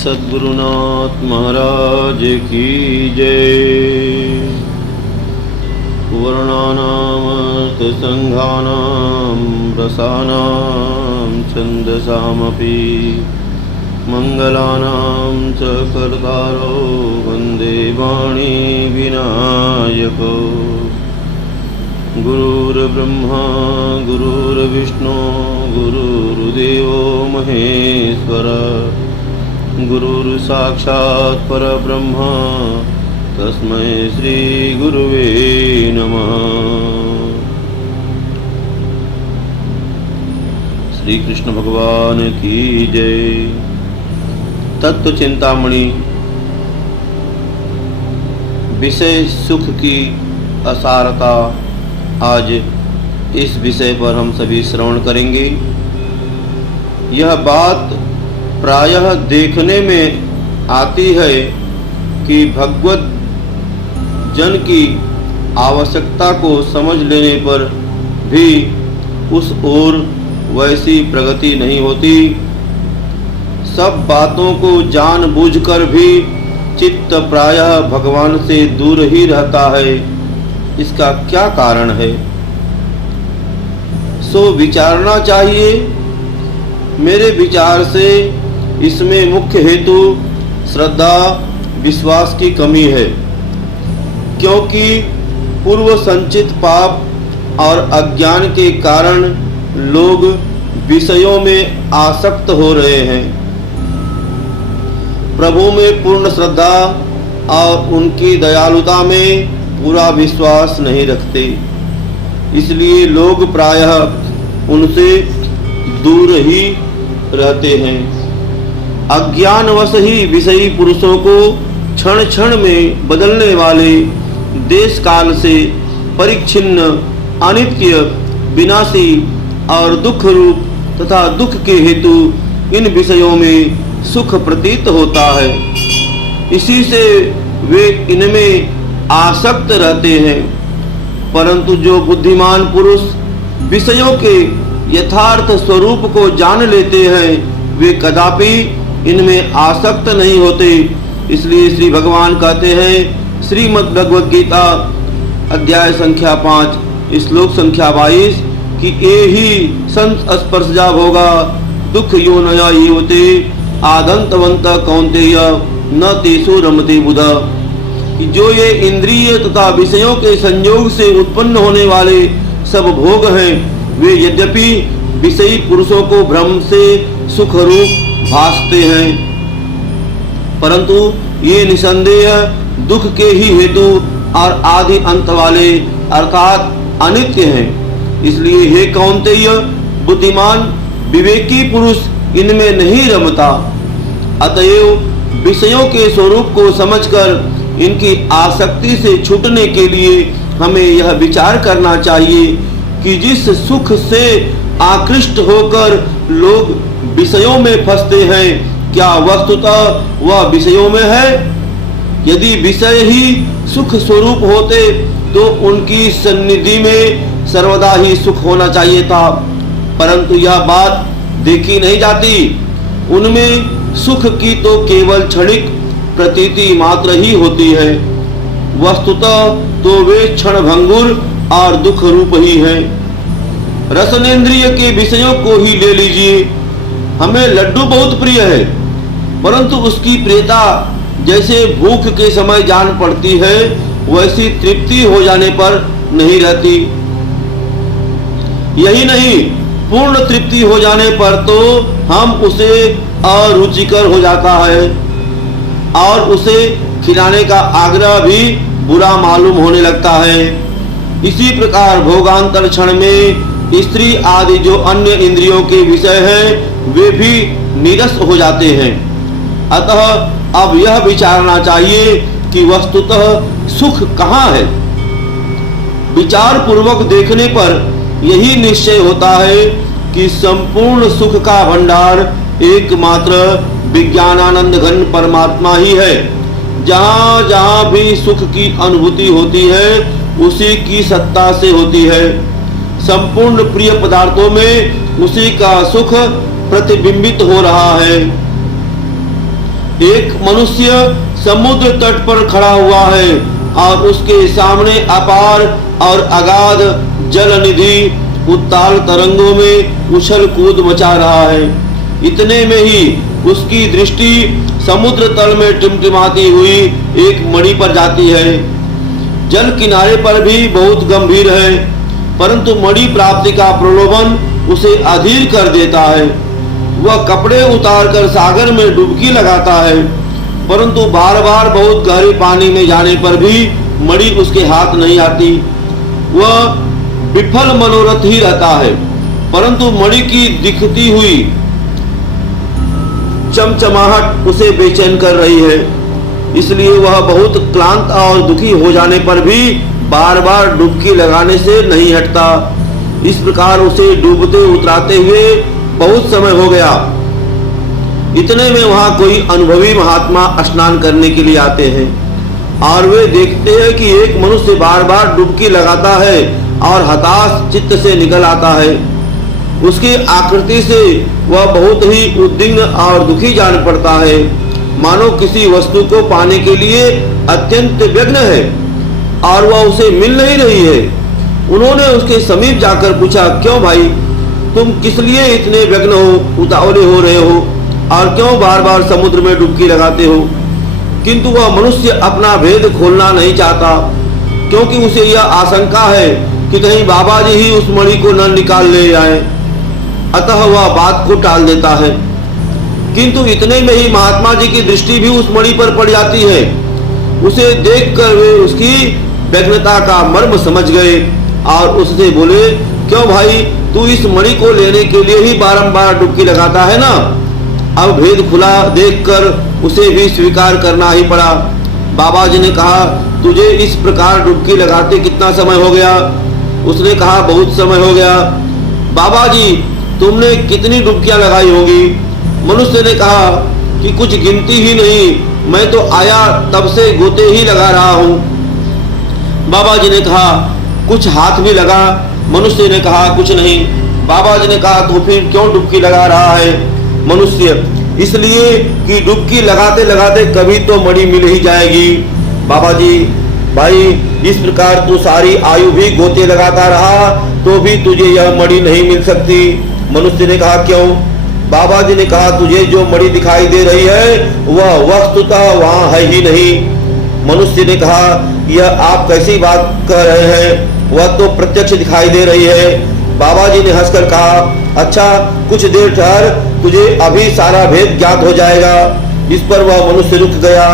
सद्गुरुनाथ महाराज की जय। वर्णानामर्थ संघानां रसानां छन्दसामपि मंगलानां च कर्तारो वन्दे वाणी विनायको। गुरुर्ब्रह्मा गुरुर्विष्णु गुरुर्देवो महेश्वर, गुरुर्साक्षात् परब्रह्म तस्मै श्री गुरुवे नमः। श्री कृष्ण भगवान की जय। तत्व चिंतामणि विषय सुख की असारता, आज इस विषय पर हम सभी श्रवण करेंगे। यह बात प्रायः देखने में आती है कि भगवत जन की आवश्यकता को समझ लेने पर भी उस ओर वैसी प्रगति नहीं होती। सब बातों को जानबूझकर भी चित्त प्रायः भगवान से दूर ही रहता है। इसका क्या कारण है, सो विचारना चाहिए। मेरे विचार से इसमें मुख्य हेतु श्रद्धा विश्वास की कमी है, क्योंकि पूर्व संचित पाप और अज्ञान के कारण लोग विषयों में आसक्त हो रहे हैं। प्रभु में पूर्ण श्रद्धा और उनकी दयालुता में पूरा विश्वास नहीं रखते, इसलिए लोग प्रायः उनसे दूर ही रहते हैं। अज्ञानवश ही विषयी पुरुषों को क्षण क्षण में बदलने वाले, देश काल से परिच्छिन्न, अनित्य, विनाशी और दुख रूप तथा दुख के हेतु इन विषयों में सुख प्रतीत होता है। इसी से वे इनमें आसक्त रहते हैं। परंतु जो बुद्धिमान पुरुष विषयों के यथार्थ स्वरूप को जान लेते हैं, वे कदापि इनमें आसक्त नहीं होते। इसलिए श्री भगवान कहते हैं श्रीमद् भगवद गीता अध्याय संख्या 5 श्लोक संख्या 22 कि ए ही संत स्पर्शजा भोगा दुख यो नया होते आदंतवंत कौन्तेय न तेसु रमते बुधा। कि जो ये इंद्रिय तथा विषयों के संयोग से उत्पन्न होने वाले सब भोग हैं, वे यद्यपि विषयी पुरुषों को भ्रम से सुख रूप भासते हैं, परंतु ये निसंदेह दुख के ही हेतु और आदि अंत वाले अर्थात अनित्य हैं। इसलिए हे कौन्तेय, बुद्धिमान विवेकी पुरुष इनमें नहीं रमता। अतएव विषयों के स्वरूप को समझकर इनकी आसक्ति से छूटने के लिए हमें यह विचार करना चाहिए कि जिस सुख से आकृष्ट होकर लोग विषयों में फंसते हैं, क्या वस्तुतः वह विषयों में है? यदि विषय ही सुख स्वरूप होते तो उनकी सन्निधि में सर्वदा ही सुख होना चाहिए था, परंतु यह बात देखी नहीं जाती। उनमें सुख की तो केवल क्षणिक प्रतीति मात्र ही होती है। वस्तुतः तो वे क्षण भंगुर और दुख रूप ही हैं। रसनेन्द्रिय के विषयों को ही ले लीजिए। हमें लड्डू बहुत प्रिय है, परंतु उसकी प्रियता जैसे भूख के समय जान पड़ती है, वैसी तृप्ति हो जाने पर नहीं रहती। यही नहीं, पूर्ण तृप्ति हो जाने पर तो हम उसे अरुचिकर हो जाता है और उसे खिलाने का आग्रह भी बुरा मालूम होने लगता है। इसी प्रकार भोगांतर क्षण में स्त्री आदि जो अन्य इंद्रियों के विषय हैं, वे भी नीरस हो जाते हैं। अतः अब यह विचारना चाहिए कि वस्तुतः सुख कहाँ है। विचार पूर्वक देखने पर यही निश्चय होता है कि संपूर्ण सुख का भंडार एकमात्र विज्ञानानंद घन परमात्मा ही है। जहाँ जहाँ भी सुख की अनुभूति होती है, उसी की सत्ता से होती है। संपूर्ण प्रिय पदार्थों में उसी का सुख प्रतिबिंबित हो रहा है। एक मनुष्य समुद्र तट पर खड़ा हुआ है और उसके सामने अपार और अगाध जल निधि उत्ताल तरंगों में उछल कूद मचा रहा है। इतने में ही उसकी दृष्टि समुद्र तल में टिमटिमाती हुई एक मणि पर जाती है। जल किनारे पर भी बहुत गंभीर है, परंतु मणि प्राप्ति का प्रलोभन उसे अधीर कर देता है। वह कपड़े उतारकर सागर में डुबकी लगाता है, परंतु बार बार बहुत गहरे पानी में जाने पर भी मणि उसके हाथ नहीं आती। वह विफल मनोरथ ही रहता है, परंतु मणि की दिखती हुई चमचमाहट उसे बेचैन कर रही है। इसलिए वह बहुत क्लांत और दुखी हो जाने पर भी बार बार डुबकी लगाने से नहीं हटता। इस प्रकार उसे डूबते उतराते हुए बहुत समय हो गया। इतने में वहां कोई अनुभवी महात्मा स्नान करने के लिए आते हैं और वे देखते हैं कि एक मनुष्य बार बार डुबकी लगाता है और हताश चित्त से निकल आता है। उसकी आकृति से वह बहुत ही उद्विग्न और दुखी जान पड़ता है, मानो किसी वस्तु को पाने के लिए अत्यंत व्यग्र है और वह उसे मिल नहीं रही है। उन्होंने उसके समीप जाकर पूछा, क्यों भाई, तुम किस लिए इतने व्यग्र हो, उतावले हो रहे हो और क्यों बार बार समुद्र में डुबकी लगाते हो? किंतु वह मनुष्य अपना भेद खोलना नहीं चाहता, क्योंकि उसे यह आशंका है कि कहीं बाबा जी ही उस मणि को न निकाल ले आए। अतः वह बात को टाल देता है। किंतु इतने में ही महात्मा जी की दृष्टि भी उस मणि पर पड़ जाती है। उसे देखकर वे उसकी व्यग्रता का मर्म समझ गए और उससे बोले, क्यों भाई, तू इस मणि को लेने के लिए ही बारंबार डुबकी लगाता है ना? अब भेद खुला देखकर उसे भी स्वीकार करना ही पड़ा। बाबा जी ने कहा, तुझे इस प्रकार डुबकी लगाते कितना समय हो गया? उसने कहा, बहुत समय हो गया। बाबा जी, तुमने कितनी डुबकियां लगाई होगी? मनुष्य ने कहा कि कुछ गिनती ही नहीं, मैं तो आया तब से गोते ही लगा रहा हूँ। बाबा जी ने कहा, कुछ हाथ भी लगा? मनुष्य ने कहा, कुछ नहीं। बाबा जी ने कहा, तो फिर क्यों डुबकी लगा रहा है? मनुष्य, इसलिए कि डुबकी लगाते लगाते कभी तो मणि मिल ही जाएगी। बाबा जी, भाई, इस प्रकार तू सारी आयु भी गोते लगाता रहा तो भी तुझे यह मणि नहीं मिल सकती। मनुष्य ने कहा, क्यों? बाबा जी ने कहा, तुझे जो मणि दिखाई दे रही है वह वस्तुतः वहां है ही नहीं। मनुष्य ने कहा, यह आप कैसी बात कह रहे हैं? वह तो प्रत्यक्ष दिखाई दे रही है। बाबा जी ने हंसकर कहा, अच्छा, कुछ देर ठहर, तुझे अभी सारा भेद ज्ञात हो जाएगा। इस पर वह मनुष्य रुक गया।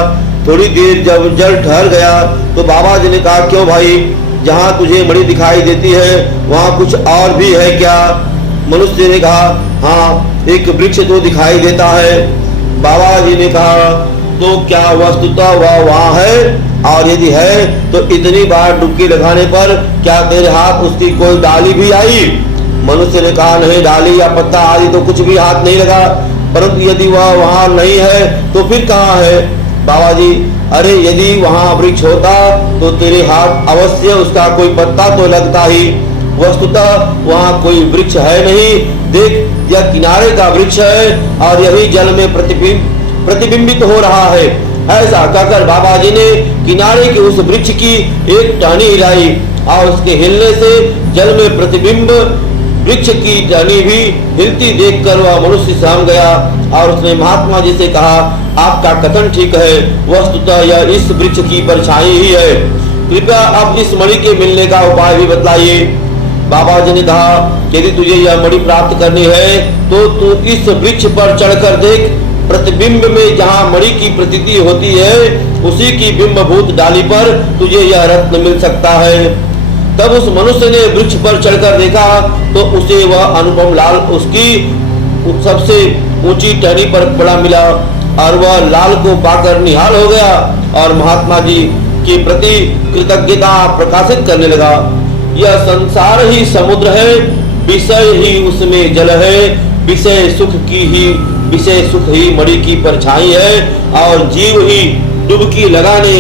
थोड़ी देर जब जल ठहर गया तो बाबा जी ने कहा, क्यों भाई, जहाँ तुझे मणि दिखाई देती है वहाँ कुछ और भी है क्या? मनुष्य ने कहा, हाँ, एक वृक्ष तो दिखाई देता है। बाबा जी ने कहा, तो क्या वस्तुतः वह वहाँ है? और यदि है तो इतनी बार डुबकी लगाने पर क्या तेरे हाथ उसकी कोई डाली भी आई? मनुष्य ने कहा, नहीं, डाली या पत्ता आदि तो कुछ भी हाथ नहीं लगा। परंतु यदि वह वहाँ नहीं है तो फिर कहाँ है? बाबा जी, अरे यदि वहाँ वृक्ष होता तो तेरे हाथ अवश्य उसका कोई पत्ता तो लगता ही। वस्तुतः वहाँ कोई वृक्ष है नहीं। देख, यह किनारे का वृक्ष है और यही जल में प्रतिबिंबित हो रहा है। ऐसा कहकर बाबा जी ने किनारे के उस वृक्ष की एक टहनी हिलाई और उसके हिलने से जल में प्रतिबिंब वृक्ष की टहनी भी हिलती देखकर वह मनुष्य सहम गया और उसने महात्मा जी से कहा, आपका कथन ठीक है, वस्तुतः यह इस वृक्ष की परछाई ही है। कृपया अब इस मणि के मिलने का उपाय भी बतलाइए। बाबा जी ने कहा, यदि तुझे यह मणि प्राप्त करनी है तो तू इस वृक्ष पर चढ़कर देख। प्रतिबिंब में जहाँ मणि की प्रतीति होती है उसी की बिंबभूत डाली पर तुझे यह रत्न मिल सकता है। तब उस मनुष्य ने वृक्ष पर चढ़कर देखा तो उसे वह अनुपम लाल उसकी सबसे ऊंची टहनी पर पड़ा मिला और वह लाल को पाकर निहाल हो गया और महात्मा जी के प्रति कृतज्ञता प्रकाशित करने लगा। यह संसार ही समुद्र है, विषय ही उसमें जल है, विषय सुख ही मणि की परछाई है और जीव ही डुबकी लगाने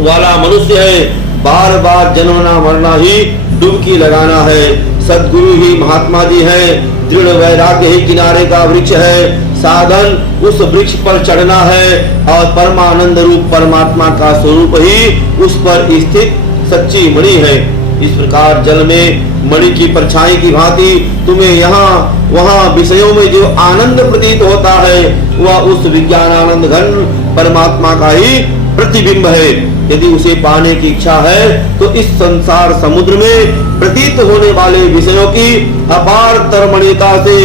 वाला मनुष्य है। बार बार जन्मना मरना ही डुबकी लगाना है। सदगुरु ही महात्मा जी हैं दृढ़ वैराग्य ही किनारे का वृक्ष है। साधन उस वृक्ष पर चढ़ना है और परमानंद रूप परमात्मा का स्वरूप ही उस पर स्थित सच्ची मणि है। इस प्रकार जल में मणि की परछाई की भांति तुम्हें यहाँ वहाँ विषयों में जो आनंद प्रतीत होता है वह उस विज्ञान आनंद घन परमात्मा का ही प्रतिबिंब है। यदि उसे पाने की इच्छा है तो इस संसार समुद्र में प्रतीत होने वाले विषयों की अपार तरमणीयता से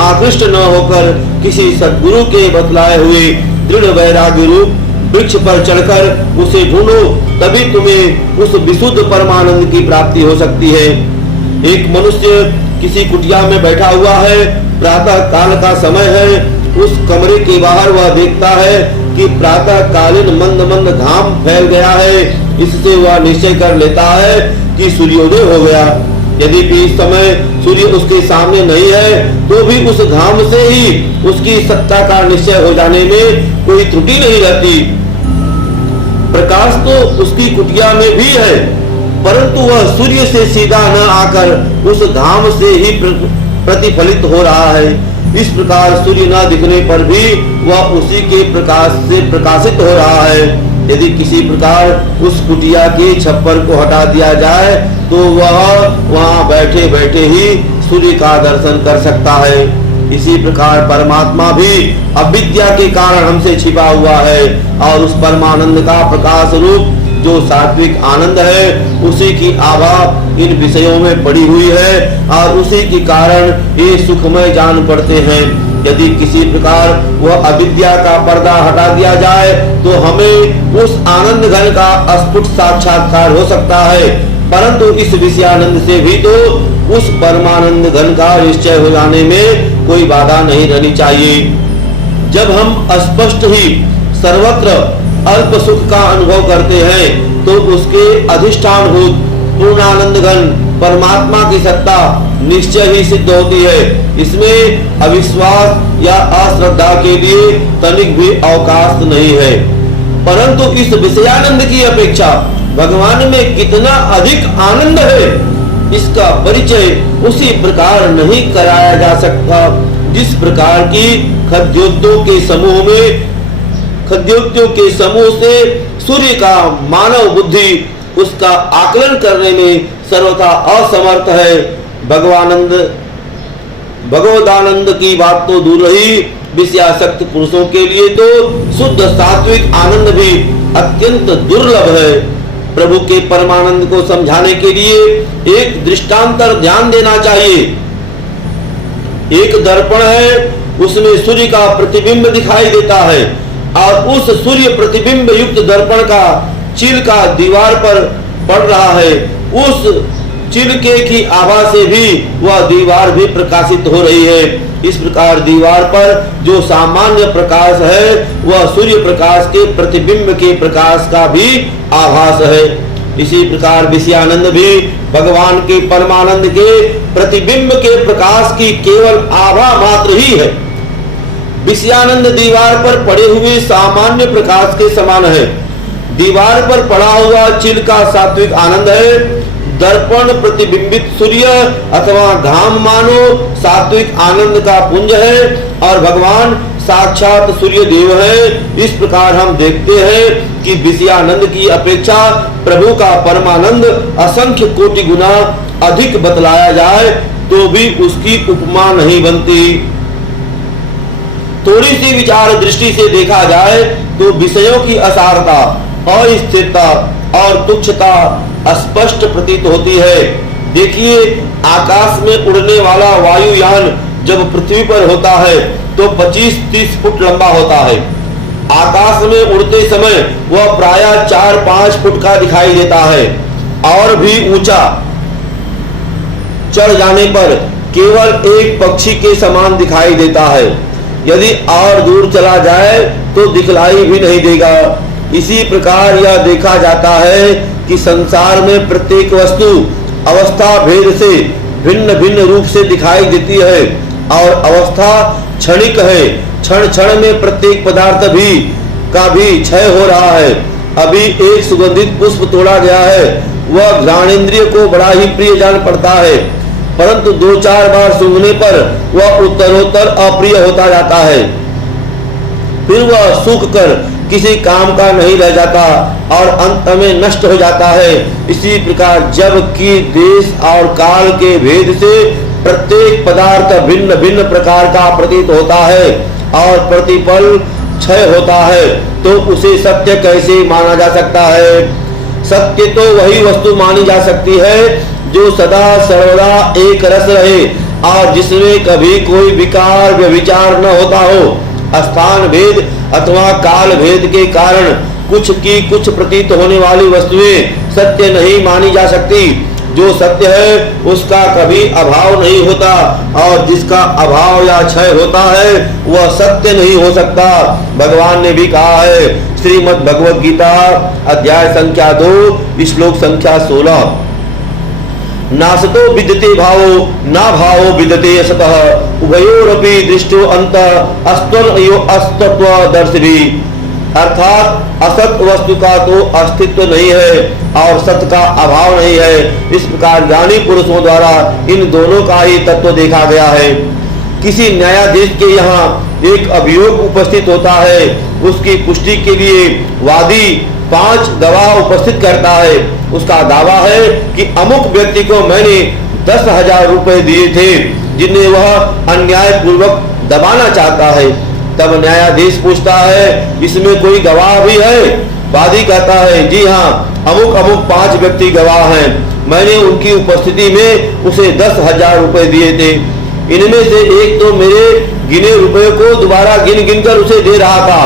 आकृष्ट न होकर किसी सद्गुरु के बतलाए हुए दृढ़ वैराग्य रूप वृक्ष पर चढ़कर उसे ढूंढो, तभी तुम्हें उस विशुद्ध परमानंद की प्राप्ति हो सकती है। एक मनुष्य किसी कुटिया में बैठा हुआ है, प्रातः काल का समय है। उस कमरे के बाहर वह देखता है कि प्रातः कालीन मंद मंद घाम फैल गया है। इससे वह निश्चय कर लेता है कि सूर्योदय हो गया। यदि भी इस समय सूर्य उसके सामने नहीं है तो भी उस घाम से ही उसकी सत्ता का निश्चय हो जाने में कोई त्रुटि नहीं रहती। प्रकाश तो उसकी कुटिया में भी है, परंतु वह सूर्य से सीधा न आकर उस घाम से ही प्रतिफलित हो रहा है। इस प्रकार सूर्य न दिखने पर भी वह उसी के प्रकाश से प्रकाशित हो रहा है। यदि किसी प्रकार उस कुटिया के छप्पर को हटा दिया जाए तो वह वहां बैठे बैठे ही सूर्य का दर्शन कर सकता है। इसी प्रकार परमात्मा भी अविद्या के कारण हमसे छिपा हुआ है और उस परमानंद का प्रकाश रूप जो सात्विक आनंद है उसी की आभा इन विषयों में पड़ी हुई है और उसी के कारण ये सुखमय जान पड़ते हैं। यदि किसी प्रकार वह अविद्या का पर्दा हटा दिया जाए तो हमें उस आनंद घन का स्फुट साक्षात्कार हो सकता है, परंतु इस विषयानंद से भी तो उस परमानंद घन का निश्चय हो जाने में कोई बाधा नहीं रहनी चाहिए। जब हम स्पष्ट ही सर्वत्र अल्प सुख का अनुभव करते हैं तो उसके अधिष्ठान भूत पूर्णानंद घन परमात्मा की सत्ता निश्चय ही सिद्ध होती है। इसमें अविश्वास या अश्रद्धा के लिए तनिक भी अवकाश नहीं है। परंतु इस विषयानंद की अपेक्षा भगवान में कितना अधिक आनंद है इसका परिचय उसी प्रकार नहीं कराया जा सकता जिस प्रकार की खद्योतों के समूह से सूर्य का मानव बुद्धि उसका आकलन करने में सर्वथा असमर्थ है। भगवदानंद की बात तो दूर रही, विषयासक्त पुरुषों के लिए तो शुद्ध सात्विक आनंद भी अत्यंत दुर्लभ है। प्रभु के परमानंद को समझाने के लिए एक दृष्टांतर ध्यान देना चाहिए। एक दर्पण है, उसमें सूर्य का प्रतिबिंब दिखाई देता है और उस सूर्य प्रतिबिंब युक्त दर्पण का चिलका दीवार पर पड़ रहा है। उस चिलके की आभा से भी वह दीवार भी प्रकाशित हो रही है। इस प्रकार दीवार पर जो सामान्य प्रकाश है वह सूर्य प्रकाश के प्रतिबिंब के प्रकाश का भी आभास है। इसी प्रकार विषयानंद भी भगवान के परमानंद के प्रतिबिंब के प्रकाश की केवल आभा मात्र ही है। विषयानंद दीवार पर पड़े हुए सामान्य प्रकाश के समान है। दीवार पर पड़ा हुआ चिल का सात्विक आनंद है। दर्पण प्रतिबिंबित सूर्य अथवा घाम मानो सात्विक आनंद का पुंज है और भगवान साक्षात सूर्य देव है। इस प्रकार हम देखते हैं कि विषयानंद की अपेक्षा प्रभु का परमानंद असंख्य कोटि गुना अधिक बतलाया जाए तो भी उसकी उपमा नहीं बनती। थोड़ी सी विचार दृष्टि से देखा जाए तो विषयों की असारता, अस्थिरता और तुच्छता स्पष्ट प्रतीत होती है। देखिए, आकाश में उड़ने वाला वायुयान जब पृथ्वी पर होता है तो 25-30 फुट लंबा होता है। आकाश में उड़ते समय वह प्रायः 4-5 फुट का दिखाई देता है और भी ऊंचा चढ़ जाने पर केवल एक पक्षी के समान दिखाई देता है। यदि और दूर चला जाए तो दिखलाई भी नहीं देगा। इसी प्रकार यह देखा जाता है कि संसार में प्रत्येक वस्तु अवस्था भेद से भिन्न भिन्न रूप से दिखाई देती है और अवस्था क्षणिक है। क्षण क्षण में प्रत्येक पदार्थ का भी क्षय हो रहा है। अभी एक सुगंधित पुष्प तोड़ा गया है, वह घ्राणेंद्रिय को बड़ा ही प्रिय जान पड़ता है, परंतु 2-4 बार सूंघने पर वह उत्तरोत्तर अप्रिय होता जाता है। फिर वह सूख कर किसी काम का नहीं रह जाता और अंत में नष्ट हो जाता है। इसी प्रकार जबकि देश और काल के भेद से प्रत्येक पदार्थ भिन्न भिन्न प्रकार का प्रतीत होता है और प्रतिपल क्षय होता है, तो उसे सत्य कैसे माना जा सकता है? सत्य तो वही वस्तु मानी जा सकती है जो सदा सर्वदा एक रस रहे और जिसमें कभी कोई विकार व्यभिचार न होता हो। स्थान भेद अथवा काल भेद के कारण कुछ की कुछ प्रतीत होने वाली वस्तुएं सत्य नहीं मानी जा सकती। जो सत्य है उसका कभी अभाव नहीं होता और जिसका अभाव या क्षय होता है वह सत्य नहीं हो सकता। भगवान ने भी कहा है, श्रीमद् भगवद गीता अध्याय संख्या 2 श्लोक संख्या 16, नासतो विद्यते भावो ना भावो विद्यते असतः उभयोरपि दृष्टो अंत अस्त्वत्व दर्शि। अर्थात असत वस्तु का तो अस्तित्व नहीं है और सत्य का अभाव नहीं है। इस प्रकार ज्ञानी पुरुषों द्वारा इन दोनों का ही तत्व देखा गया है। किसी न्यायाधीश के यहाँ एक अभियोग उपस्थित होता है, उसकी पुष्टि के लिए वादी 5 गवाह उपस्थित करता है। उसका दावा है कि अमुक व्यक्ति को मैंने 10,000 रुपए दिए थे जिन्हें वह अन्याय पूर्वक दबाना चाहता है। तब न्यायाधीश पूछता है, इसमें कोई गवाह भी है? वादी कहता है, जी हाँ, अमुक अमुक 5 व्यक्ति गवाह हैं। मैंने उनकी उपस्थिति में उसे 10,000 रुपए दिए थे। इनमें से एक तो मेरे गिने रुपए को दोबारा गिन गिन कर उसे दे रहा था।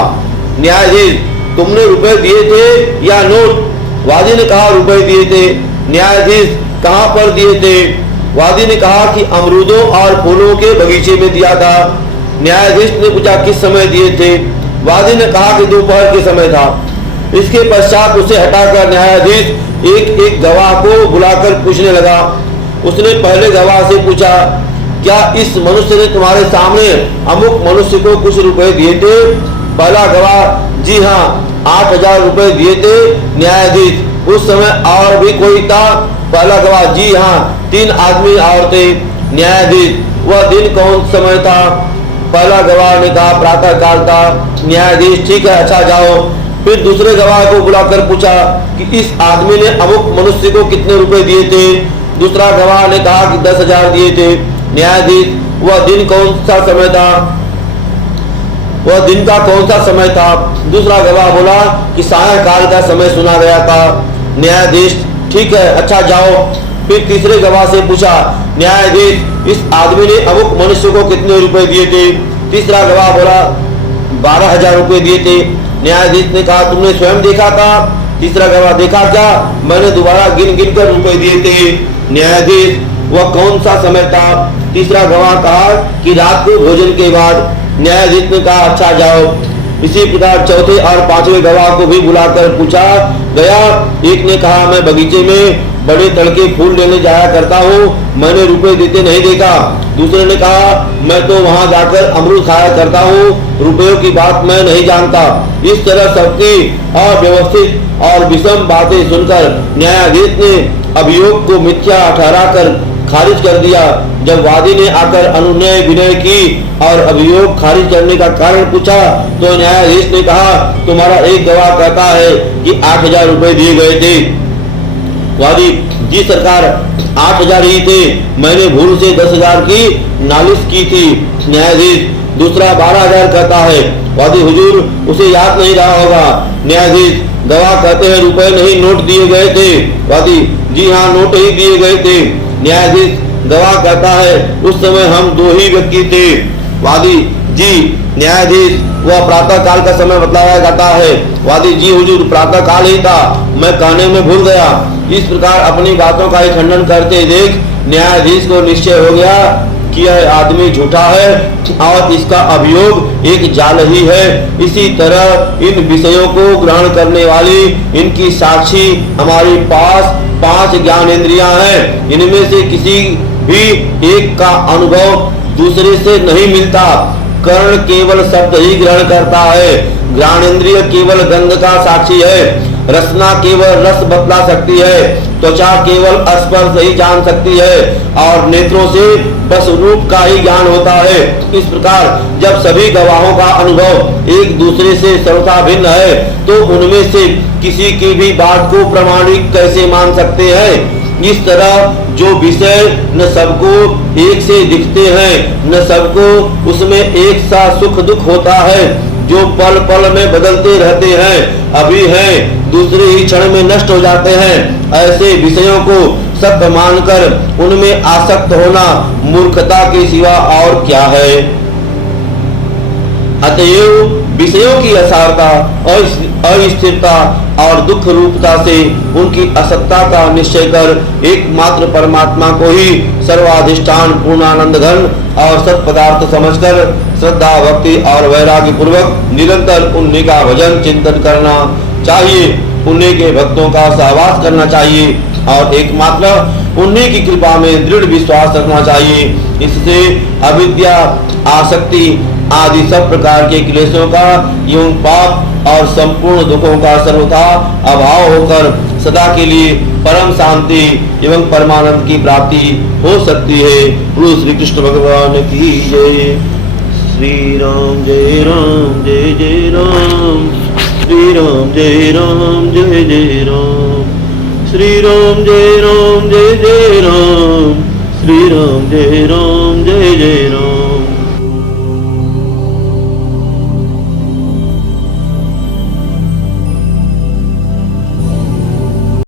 न्यायाधीश, तुमने रुपए दिए थे या नोट? वादी ने कहा, रुपए दिए थे। न्यायाधीश, कहाँ पर दिए थे? वादी ने कहा कि अमरूदों और फूलों के बगीचे में दिया था। न्यायाधीश ने पूछा, किस समय दिए थे? वादी ने कहा कि दोपहर के समय था। इसके पश्चात उसे हटाकर न्यायाधीश एक एक गवाह को बुलाकर पूछने लगा। उसने पहले गवाह से पूछा, क्या इस मनुष्य ने तुम्हारे सामने अमुक मनुष्य को कुछ रुपए दिए थे? पहला गवाह, जी हाँ, 8,000 रुपए दिए थे। न्यायाधीश, उस समय और भी कोई था? पहला गवाह, जी हाँ, 3 आदमी और थे। न्यायाधीश, वह दिन कौन समय था? पहला गवाह ने कहा, प्रातः काल था। न्यायाधीश, ठीक है, अच्छा जाओ। फिर दूसरे गवाह को बुलाकर पूछा कि इस आदमी ने अमुक मनुष्य को कितने रुपए दिए थे? दूसरा गवाह ने कहा कि 10,000 दिए थे। न्यायाधीश, वह दिन कौन सा समय था? वह दिन का कौन सा समय था? दूसरा गवाह बोला कि सायंकाल का समय सुना गया था। न्यायाधीश, ठीक है, अच्छा जाओ। फिर तीसरे गवाह से पूछा, न्यायाधीश, इस आदमी ने अमुक मनुष्य को कितने रुपए दिए थे? तीसरा गवाह बोला 12,000 रुपए दिए थे। न्यायाधीश ने कहा, तुमने स्वयं देखा था? तीसरा गवाह, देखा क्या? मैंने दोबारा गिन गिन कर रुपए दिए थे। न्यायाधीश, वह कौन सा समय था? तीसरा गवाह कहा कि रात को भोजन के बाद। न्यायाधीश ने कहा, अच्छा जाओ। इसी प्रकार चौथे और 5वें गवाह को भी बुलाकर पूछा गया। एक ने कहा, मैं बगीचे में बड़े तड़के फूल लेने जाया करता हूँ, मैंने रुपए देते नहीं देखा। दूसरे ने कहा, मैं तो वहां जाकर अमरूद खाया करता हूँ, रुपयों की बात मैं नहीं जानता। इस तरह सबकी अव्यवस्थित और विषम बातें सुनकर न्यायाधीश ने अभियोग को मिथ्या ठहराकर खारिज कर दिया। जब वादी ने आकर अनुनय विनय की और अभियोग खारिज करने का कारण पूछा तो न्यायाधीश ने कहा, तुम्हारा एक गवाह कहता है कि 8,000 रुपए दिए गए थे। वादी, जी सरकार, 8,000 ही थे, मैंने भूल से 10,000 की नालिश की थी। न्यायाधीश, दूसरा 12,000 कहता है। वादी, हुजूर, उसे याद नहीं रहा होगा। न्यायाधीश, गवाह कहते हैं रुपए नहीं, नोट दिए गए थे। वादी, जी हाँ, नोट ही दिए गए थे। न्यायाधीश, गवाह कहता है उस समय हम 2 ही व्यक्ति थे। वादी, जी। न्यायाधीश, वह प्रातः काल का समय बतलाया जाता है। वादी, जी हुजूर, प्रातः काल ही था, मैं कहने में भूल गया। इस प्रकार अपनी बातों का ही खंडन करते देख न्यायाधीश को निश्चय हो गया कि यह आदमी झूठा है और इसका अभियोग एक जाल ही है। इसी तरह इन विषयों को ग्रहण करने वाली इनकी साक्षी हमारे पास 5 ज्ञानेंद्रियां हैं। इनमें से किसी भी एक का अनुभव दूसरे से नहीं मिलता। कर्ण केवल शब्द ही ग्रहण करता है, ज्ञानेंद्रिय केवल गंध का साक्षी है रसना केवल रस बतला सकती है, त्वचा केवल स्पर्श ही जान सकती है और नेत्रों से बस रूप का ही ज्ञान होता है। इस प्रकार जब सभी गवाहों का अनुभव एक दूसरे से सर्वथा भिन्न है तो उनमें से किसी की भी बात को प्रमाणिक कैसे मान सकते हैं। इस तरह जो विषय न सबको एक से दिखते हैं, न सबको उसमें एक सा सुख दुख होता है, जो पल पल में बदलते रहते हैं, अभी हैं दूसरे ही क्षण में नष्ट हो जाते हैं, ऐसे विषयों को सत्य मानकर उनमें आसक्त होना मूर्खता के सिवा और क्या है। अतएव विषयों की असारता, अस्थिरता और दुख रूपता से उनकी असत्ता का निश्चय कर एकमात्र परमात्मा को ही सर्वाधिष्ठान पूर्णानंद घन और सत पदार्थ समझकर श्रद्धा भक्ति और वैराग्य पूर्वक निरंतर उन्हीं का भजन चिंतन करना चाहिए, उन्हीं के भक्तों का सहवास करना चाहिए और एकमात्र उन्हीं की कृपा में दृढ़ विश्वास रखना चाहिए। इससे अविद्या, आसक्ति आदि सब प्रकार के क्लेशों का एवं पाप और संपूर्ण दुखों का सर्वथा अभाव होकर सदा के लिए परम शांति एवं परमानंद की प्राप्ति हो सकती है। प्रभु श्री कृष्ण भगवान की जय। श्री राम जय राम जय जय राम, श्री राम जय राम जय जय राम, श्री राम जय राम जय जय राम, श्री राम जय राम जय जय राम।